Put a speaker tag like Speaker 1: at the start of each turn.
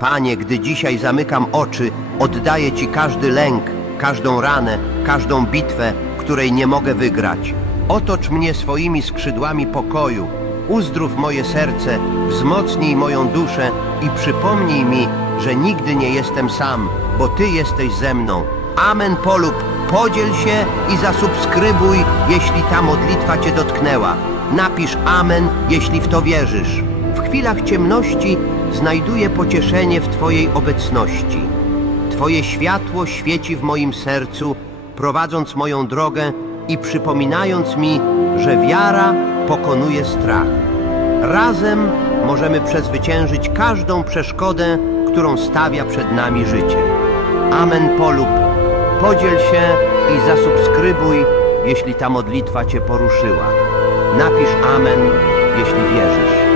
Speaker 1: Panie, gdy dzisiaj zamykam oczy, oddaję Ci każdy lęk, każdą ranę, każdą bitwę, której nie mogę wygrać. Otocz mnie swoimi skrzydłami pokoju, uzdrów moje serce, wzmocnij moją duszę i przypomnij mi, że nigdy nie jestem sam, bo Ty jesteś ze mną. Amen polub, podziel się i zasubskrybuj, jeśli ta modlitwa Cię dotknęła. Napisz Amen, jeśli w to wierzysz. Chwilach ciemności znajduję pocieszenie w Twojej obecności. Twoje światło świeci w moim sercu, prowadząc moją drogę i przypominając mi, że wiara pokonuje strach. Razem możemy przezwyciężyć każdą przeszkodę, którą stawia przed nami życie. Amen polub. Podziel się i zasubskrybuj, jeśli ta modlitwa Cię poruszyła. Napisz Amen, jeśli wierzysz.